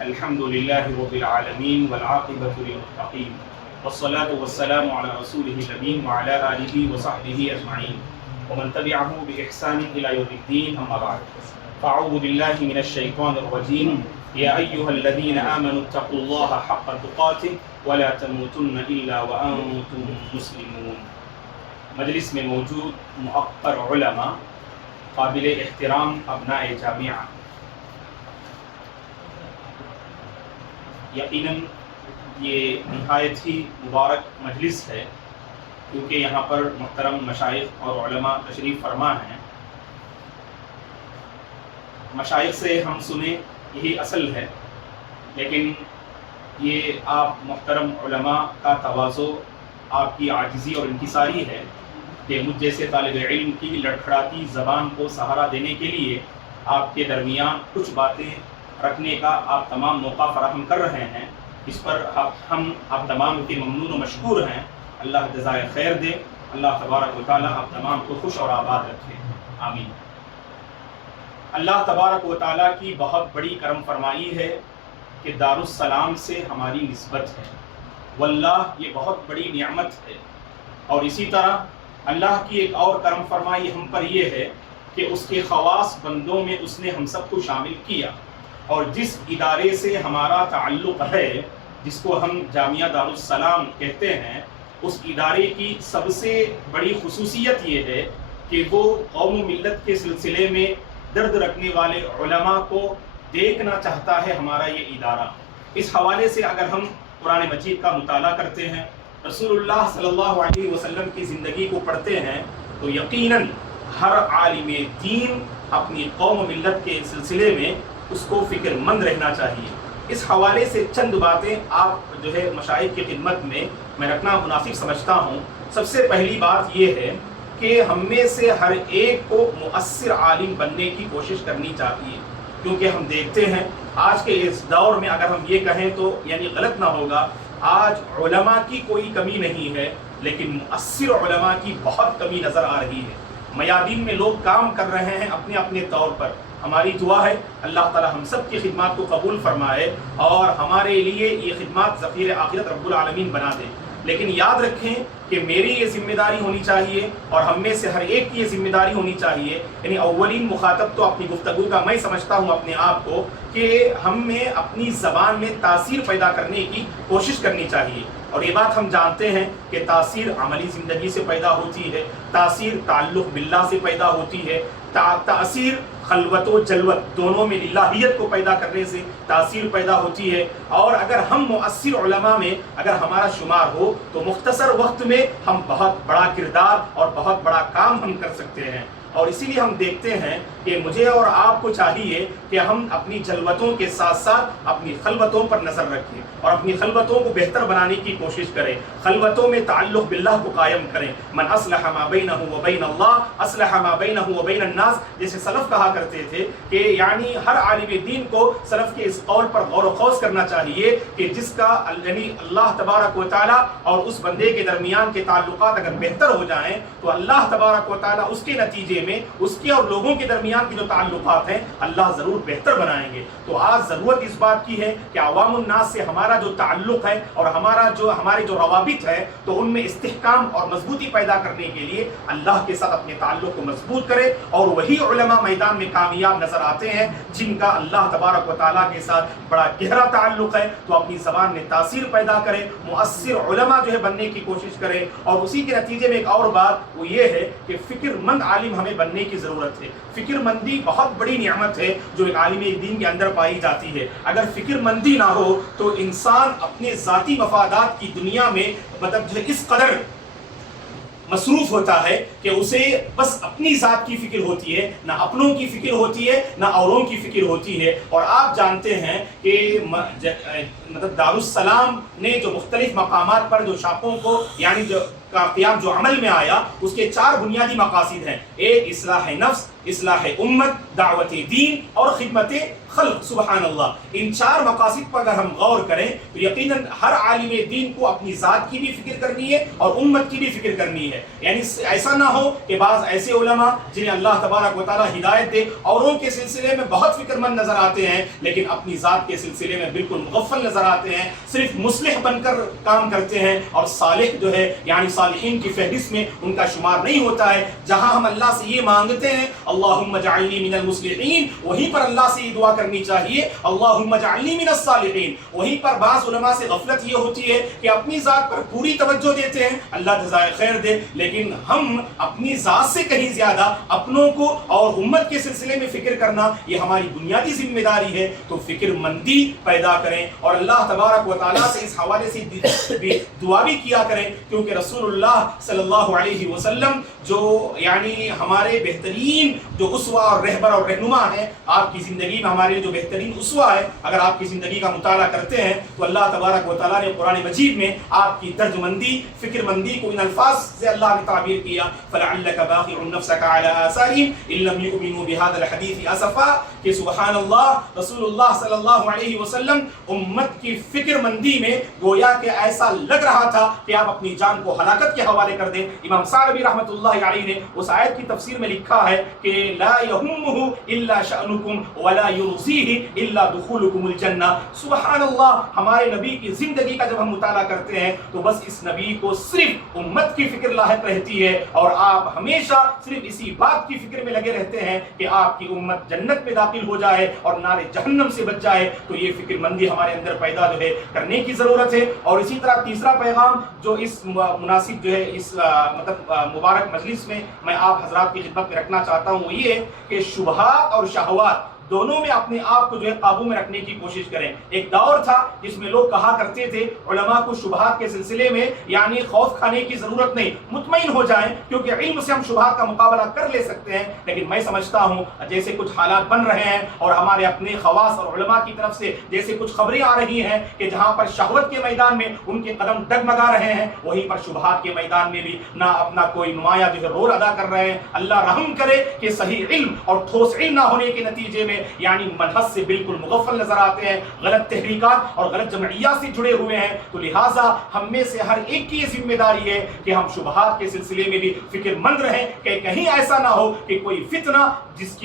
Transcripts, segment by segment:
الحمد لله رب العالمين والعاقبة للمتقين والصلاة والسلام على رسوله الأمين وعلى آله وصحبه أجمعين ومن تبعه بإحسان إلى يوم الدين أما بعد فأعوذ بالله من الشيطان الرجيم يا أيها الذين آمنوا اتقوا الله حق تقاته ولا تموتن إلا وأنتم مسلمون. مجلس میں موجود مؤقر علماء، قابل احترام ابناء جامعہ، یقیناً یہ نہایت ہی مبارک مجلس ہے کیونکہ یہاں پر محترم مشائخ اور علماء تشریف فرما ہیں. مشائخ سے ہم سنیں یہی اصل ہے، لیکن یہ آپ محترم علماء کا تواضع، آپ کی عاجزی اور انکساری ہے کہ مجھ جیسے طالب علم کی لڑکھڑاتی زبان کو سہارا دینے کے لیے آپ کے درمیان کچھ باتیں رکھنے کا آپ تمام موقع فراہم کر رہے ہیں. اس پر ہم آپ تمام کے ممنون و مشکور ہیں. اللہ جزائے خیر دے. اللہ تبارک و تعالیٰ آپ تمام کو خوش اور آباد رکھے. آمین. اللہ تبارک و تعالیٰ کی بہت بڑی کرم فرمائی ہے کہ دارالسلام سے ہماری نسبت ہے. واللہ یہ بہت بڑی نعمت ہے. اور اسی طرح اللہ کی ایک اور کرم فرمائی ہم پر یہ ہے کہ اس کے خواص بندوں میں اس نے ہم سب کو شامل کیا. اور جس ادارے سے ہمارا تعلق ہے، جس کو ہم جامعہ دارالسلام کہتے ہیں، اس ادارے کی سب سے بڑی خصوصیت یہ ہے کہ وہ قوم و ملت کے سلسلے میں درد رکھنے والے علماء کو دیکھنا چاہتا ہے ہمارا یہ ادارہ. اس حوالے سے اگر ہم قرآن مجید کا مطالعہ کرتے ہیں، رسول اللہ صلی اللہ علیہ وسلم کی زندگی کو پڑھتے ہیں، تو یقیناً ہر عالم دین اپنی قوم و ملت کے سلسلے میں اس کو فکر مند رہنا چاہیے. اس حوالے سے چند باتیں آپ جو ہے مشائخ کی خدمت میں رکھنا مناسب سمجھتا ہوں. سب سے پہلی بات یہ ہے کہ ہم میں سے ہر ایک کو مؤثر عالم بننے کی کوشش کرنی چاہیے، کیونکہ ہم دیکھتے ہیں آج کے اس دور میں، اگر ہم یہ کہیں تو یعنی غلط نہ ہوگا، آج علماء کی کوئی کمی نہیں ہے، لیکن مؤثر علماء کی بہت کمی نظر آ رہی ہے. میادین میں لوگ کام کر رہے ہیں اپنے اپنے طور پر. ہماری دعا ہے اللہ تعالی ہم سب کی خدمات کو قبول فرمائے اور ہمارے لیے یہ خدمات ذخیر آخرت رب العالمین بنا دے. لیکن یاد رکھیں کہ میری یہ ذمہ داری ہونی چاہیے اور ہم میں سے ہر ایک کی یہ ذمہ داری ہونی چاہیے، یعنی اولین مخاطب تو اپنی گفتگو کا میں سمجھتا ہوں اپنے آپ کو، کہ ہم میں اپنی زبان میں تاثیر پیدا کرنے کی کوشش کرنی چاہیے. اور یہ بات ہم جانتے ہیں کہ تاثیر عملی زندگی سے پیدا ہوتی ہے، تاثیر تعلق باللہ سے پیدا ہوتی ہے، تاثیر خلوت و جلوت دونوں میں الہیت کو پیدا کرنے سے تاثیر پیدا ہوتی ہے. اور اگر ہم مؤثر علماء میں اگر ہمارا شمار ہو تو مختصر وقت میں ہم بہت بڑا کردار اور بہت بڑا کام ہم کر سکتے ہیں. اور اسی لیے ہم دیکھتے ہیں کہ مجھے اور آپ کو چاہیے کہ ہم اپنی جلوتوں کے ساتھ ساتھ اپنی خلوتوں پر نظر رکھیں اور اپنی خلوتوں کو بہتر بنانے کی کوشش کریں. خلوتوں میں تعلق باللہ کو قائم کریں. من اصلح ما بینہ و بین اللہ اصلح ما بینہ و بین الناس، جیسے سلف کہا کرتے تھے کہ یعنی ہر عالم دین کو سلف کے اس قول پر غور و خوض کرنا چاہیے کہ جس کا یعنی اللہ تبارک و تعالیٰ اور اس بندے کے درمیان کے تعلقات اگر بہتر ہو جائیں تو اللہ تبارک و تعالیٰ اس کے نتیجے میں اس کے اور لوگوں کے درمیان کی جو تعلقات ہیں اللہ ضرور بہتر بنائیں گے. تو آج ضرورت اس بات کی ہے کہ عوام الناس سے ہمارا جو تعلق ہے اور ہمارے جو روابط ہے تو ان میں استحکام اور مضبوطی پیدا کرنے کے لیے اللہ کے ساتھ اپنے تعلق کو مضبوط کرے. اور وہی علماء میدان میں کامیاب نظر آتے ہیں جن کا اللہ تبارک و تعالیٰ کے ساتھ بڑا گہرا تعلق ہے. تو اپنی زبان میں تاثیر پیدا کرے، مؤثر علماء جو ہے بننے کی کوشش کرے. اور اسی کے نتیجے میں ایک اور بات وہ یہ ہے کہ فکر مند عالم ہمیں بننے کی ضرورت ہے. فکر مندی بہت بڑی نعمت ہے جو ایک عالم دین کے اندر پائی جاتی ہے. اگر فکر مندی نہ ہو تو انسان اپنے ذاتی مفادات کی دنیا میں مطلب جو اس قدر مصروف ہوتا ہے کہ اسے بس اپنی ذات کی فکر ہوتی ہے، نہ اپنوں کی فکر ہوتی ہے نہ اوروں کی فکر ہوتی ہے. اور آپ جانتے ہیں کہ مطلب دارالسلام نے جو مختلف مقامات پر جو شاپوں کو یعنی جو کا قیام جو عمل میں آیا، اس کے 4 بنیادی مقاصد ہیں. ایک اصلاح نفس، اصلاح امت، دعوت دین اور خدمت خلق. سبحان اللہ. ان 4 مقاصد پر اگر ہم غور کریں تو یقیناً ہر عالم دین کو اپنی ذات کی بھی فکر کرنی ہے اور امت کی بھی فکر کرنی ہے. یعنی ایسا نہ ہو کہ بعض ایسے علماء جنہیں اللہ تبارک و تعالی ہدایت دے اوروں کے سلسلے میں بہت فکر مند نظر آتے ہیں لیکن اپنی ذات کے سلسلے میں بالکل مغفل نظر آتے ہیں، صرف مصلح بن کر کام کرتے ہیں اور صالح جو ہے یعنی صالحین کی فہرست میں ان کا شمار نہیں ہوتا ہے. جہاں ہم اللہ سے یہ مانگتے ہیں اللہم اجعلنی من المصلحین، وہیں پر اللہ سے یہ دعا کرنی چاہیے اللہم اجعلنی من الصالحین. وہیں پر بعض علماء سے غفلت یہ ہوتی ہے کہ اپنی ذات پر پوری توجہ دیتے ہیں، اللہ جزائے خیر دے، لیکن ہم اپنی ذات سے کہیں زیادہ اپنوں کو اور امت کے سلسلے میں فکر کرنا یہ ہماری بنیادی ذمہ داری ہے. تو فکر مندی پیدا کریں اور اللہ تبارک و تعالیٰ سے اس حوالے سے دعا بھی کیا کریں، کیونکہ رسول اللہ صلی اللہ علیہ وسلم جو یعنی ہمارے بہترین جو اسوہ اور رہبر اور رہنما ہیں، آپ کی زندگی میں ہمارے جو بہترین اسوہ ہے، اگر آپ کی زندگی کا مطالعہ کرتے ہیں تو اللہ تبارک و تعالیٰ نے قرآن مجید میں آپ کی درج مندی، فکر مندی کو ان الفاظ سے اللہ نے تعبیر کیا فَلَعَلَّكَ بَاخِعٌ نَفْسَكَ عَلَىٰ آثَارِهِمْ إِن لَّمْ يُؤْمِنُوا بِهَٰذَا الْحَدِيثِ آسَفًا. کہ سبحان اللہ رسول اللہ صلی اللہ علیہ وسلم امت کی فکر مندی میں گویا کہ ایسا لگ رہا تھا کہ آپ اپنی جان کو ہلاکت کے حوالے کر دیں. امام سعدی رحمۃ اللہ علیہ نے اس آیت کی تفسیر میں لکھا ہے کہ لا يهمه الا شأنكم ولا يرضيه الا دخولكم الجنہ. سبحان اللہ. ہمارے نبی کی زندگی کا جب ہم مطالعہ کرتے ہیں تو بس اس نبی کو صرف امت کی فکر لاحق رہتی ہے اور آپ ہمیشہ صرف اسی بات کی فکر میں لگے رہتے ہیں کہ آپ کی امت جنت میں داخل ہو جائے اور نار جہنم سے بچ جائے. تو یہ فکر مندی ہمارے اندر پیدا جو ہے کرنے کی ضرورت ہے. اور اسی طرح تیسرا پیغام جو اس مناسب جو ہے اس مطلب مبارک مجلس میں میں آپ حضرات کی خدمت میں رکھنا چاہتا ہوں وہ یہ ہے کہ شبہات اور شہوات دونوں میں اپنے آپ کو جو ہے قابو میں رکھنے کی کوشش کریں. ایک دور تھا جس میں لوگ کہا کرتے تھے علماء کو شبہات کے سلسلے میں یعنی خوف کھانے کی ضرورت نہیں، مطمئن ہو جائیں کیونکہ علم سے ہم شبہات کا مقابلہ کر لے سکتے ہیں. لیکن میں سمجھتا ہوں جیسے کچھ حالات بن رہے ہیں اور ہمارے اپنے خواص اور علماء کی طرف سے جیسے کچھ خبریں آ رہی ہیں کہ جہاں پر شہوت کے میدان میں ان کے قدم ڈگمگا رہے ہیں وہیں پر شبہات کے میدان میں بھی نہ اپنا کوئی نمایاں جو ہے رول ادا کر رہے ہیں. اللہ رحم کرے کہ صحیح علم اور ٹھوس علم نہ ہونے کے نتیجے میں یعنی منہج سے بالکل مغفل نظر آتے ہیں، غلط تحریکات اور غلط جمعیات سے جڑے ہوئے ہیں. تو لہٰذا ہم میں سے ہر ایک کی یہ ذمہ داری ہے کہ ہم شبہات کے سلسلے میں بھی فکر مند رہیں کہ کہیں ایسا نہ ہو کہ کوئی فتنہ جس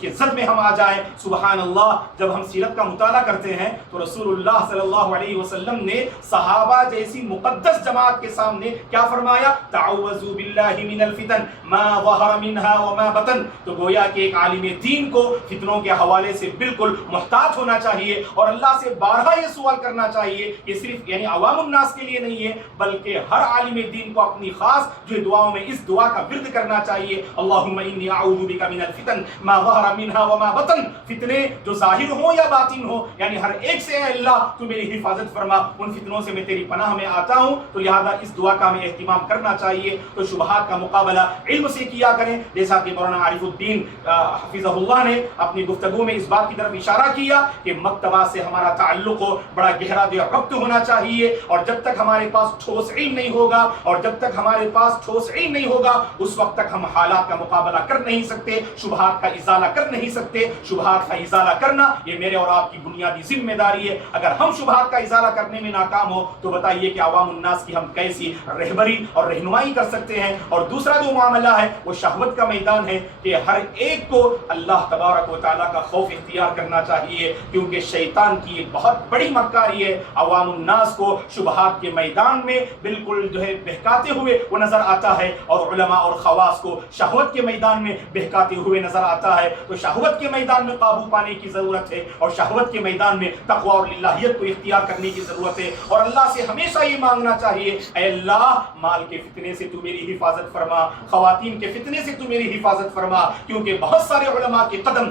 کے زد میں ہم آ جائیں. سبحان اللہ. جب ہم سیرت کا مطالعہ کرتے ہیں تو رسول اللہ صلی اللہ علیہ وسلم نے صحابہ جیسی مقدس جماعت کے سامنے کیا فرمایا؟ تعوذوا باللہ من الفتن ما ظہر منها وما بطن. تو گویا کہ ایک عالم دین کو فتنوں کے حوالے سے بالکل محتاط ہونا چاہیے اور اللہ سے بارہا یہ سوال کرنا چاہیے کہ صرف یعنی عوام الناس کے لیے نہیں ہے بلکہ ہر عالم دین کو اپنی خاص جو دعاؤں میں اس دعا کا ورد کرنا چاہیے. اللہم انی اعوذ بک من الفتن ما ظہر منها وما بطن. فتنے جو ظاہر ہوں یا باطن ہوں یعنی ہر ایک سے اے اللہ تو میری حفاظت فرما، ان فتنوں سے میں تیری پناہ میں آتا ہوں. تو لہذا اس دعا کا ہمیں اہتمام کرنا چاہیے. تو شبہات کا مقابلہ علم سے کیا کریں جیسا کہ مولانا عارف الدین حفظہ اللہ نے اپنی گفتگو میں اس بات کی طرف اشارہ کیا کہ مکتبہ سے ہمارا تعلق ہو، بڑا گہرا جو ربط ہونا چاہیے. اور جب تک ہمارے پاس ٹھوس علم نہیں ہوگا اور جب تک ہمارے پاس ٹھوس علم نہیں ہوگا اس وقت تک ہم حالات کا مقابلہ کر نہیں سکتے، شبہات کا ازالہ کر نہیں سکتے. شبہات کا ازالہ کرنا یہ میرے اور آپ کی بنیادی ذمہ داری ہے. اگر ہم شبہات کا ازالہ کرنے میں ناکام ہو تو بتائیے کہ عوام الناس کی ہم کیسی رہبری اور رہنمائی کر سکتے ہیں. اور دوسرا جو معاملہ ہے وہ شہوت کا میدان ہے کہ ہر ایک کو اللہ تبارک و تعالیٰ کا خوف اختیار کرنا چاہیے کیونکہ شیطان کی ایک بہت بڑی مکاری ہے. عوام الناس کو شبہات کے میدان میں بالکل جو ہے بہکاتے ہوئے وہ نظر آتا ہے اور علماء اور خواص کو شہوت کے میدان میں بہکاتے ہوئے نظر آتا ہے. تو شہوت کے میدان میں قابو پانے کی ضرورت ہے اور شہوت کے میدان میں تقویٰ اور للہیت کو اختیار کرنے کی ضرورت ہے. اور اللہ سے ہمیشہ یہ مانگنا چاہیے اے اللہ مال کے فتنے سے تو میری حفاظت فرما، خواتین کے فتنے سے تو میری حفاظت فرما، کیونکہ بہت سارے علماء کے قدم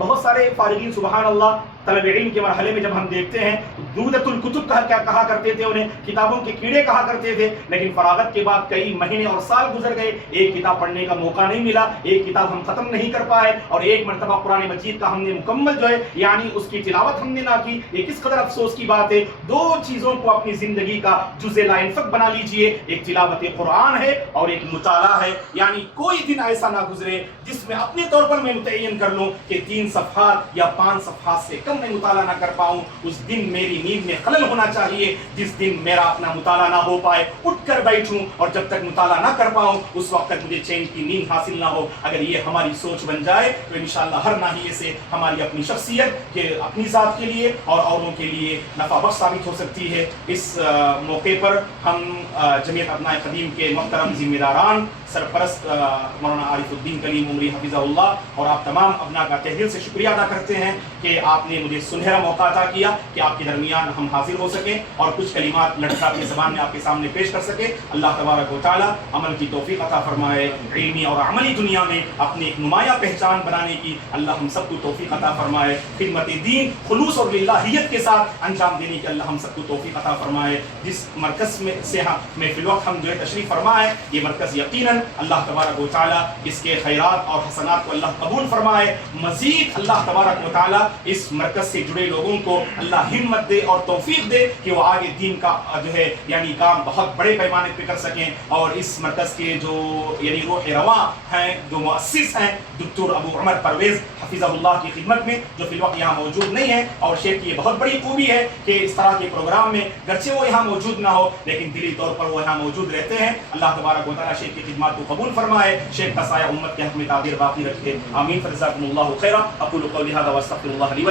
بہت سارے فارغین سبحان اللہ طلب علم کے مرحلے میں جب ہم دیکھتے ہیں دودۃ الکتب کیا کہا کرتے تھے، انہیں کتابوں کے کیڑے کہا کرتے تھے، لیکن فراغت کے بعد کئی مہینے اور سال گزر گئے، ایک کتاب پڑھنے کا موقع نہیں ملا، ایک کتاب ہم ختم نہیں کر پائے، اور ایک مرتبہ قرآن مجید کا ہم نے مکمل جو ہے یعنی اس کی تلاوت ہم نے نہ کی۔ یہ کس قدر افسوس کی بات ہے۔ دو چیزوں کو اپنی زندگی کا جزء لا ينفك بنا لیجئے، ایک تلاوت قرآن ہے اور ایک مطالعہ ہے، یعنی کوئی دن ایسا نہ گزرے جس میں اپنے طور پر میں متعین کر لوں کہ 3 صفحات یا 5 صفحات سے کم میں مطالعہ نہ کر پاؤں، اس دن میری نیند میں خلل ہونا چاہیے، جس دن میرا اپنا مطالعہ نہ ہو پائے اٹھ کر بیٹھوں، اور جب تک مطالعہ نہ کر پاؤں اس وقت تک مجھے چین کی نیند حاصل نہ ہو۔ اگر یہ ہماری سوچ بن جائے تو انشاءاللہ ہر ناحیے سے ہماری اپنی شخصیت کے اپنی ذات کے لیے اور اوروں کے لیے نفع بخش ثابت ہو سکتی ہے۔ اس موقع پر ہم جمعیت ابناء قدیم کے محترم ذمہ داران سرپرست مولانا عارف الدین کلیم عمری حفظہ اللہ اور آپ تمام ابناء کا تہ دل سے شکریہ ادا کرتے ہیں کہ آپ نے مجھے سنہرا موقع عطا کیا کہ آپ کے درمیان ہم حاضر ہو سکیں اور کچھ کلمات لٹکا کی زبان میں آپ کے سامنے پیش کر سکیں۔ اللہ تبارک و تعالیٰ عمل کی توفیق عطا فرمائے، علمی اور عملی دنیا میں اپنی ایک نمایاں پہچان بنانے کی اللہ ہم سب کو توفیق عطا فرمائے، خدمت دین خلوص اور للہیت کے ساتھ انجام دینے کی اللہ ہم سب کو توفیق عطا فرمائے۔ جس مرکز میں سے میں فی الوقت ہم جو ہے تشریف فرما ہے، یہ مرکز یقیناً اللہ تبارک و تعالیٰ اس کے خیرات اور حسنات کو اللہ قبول فرمائے، مزید اللہ تبارک و تعالیٰ اس مرکز سے جڑے لوگوں کو اللہ ہمت دے اور توفیق دے کہ وہ آگے دین کا جو ہے یعنی کام بہت بڑے پیمانے پہ کر سکیں، اور اس مرکز کے جو یعنی روح رواں ہیں، جو مؤسس ہیں دکتور ابو عمر پرویز حفظہ اللہ کی خدمت میں، جو فی الوقت یہاں موجود نہیں ہے، اور شیخ کی یہ بہت بڑی خوبی ہے کہ اس طرح کے پروگرام میں گرچہ وہ یہاں موجود نہ ہو لیکن دلی طور پر وہ یہاں موجود رہتے ہیں۔ اللہ تبارک و تعالیٰ شیخ کی خدمات کو قبول فرمائے، شیخ کا سایہ امت کے حق میں تعبیر باقی رکھے، آمین۔ فجزاکم اللہ خیرا، اقول قولی ھذا واستغفر اللہ لی ولکم۔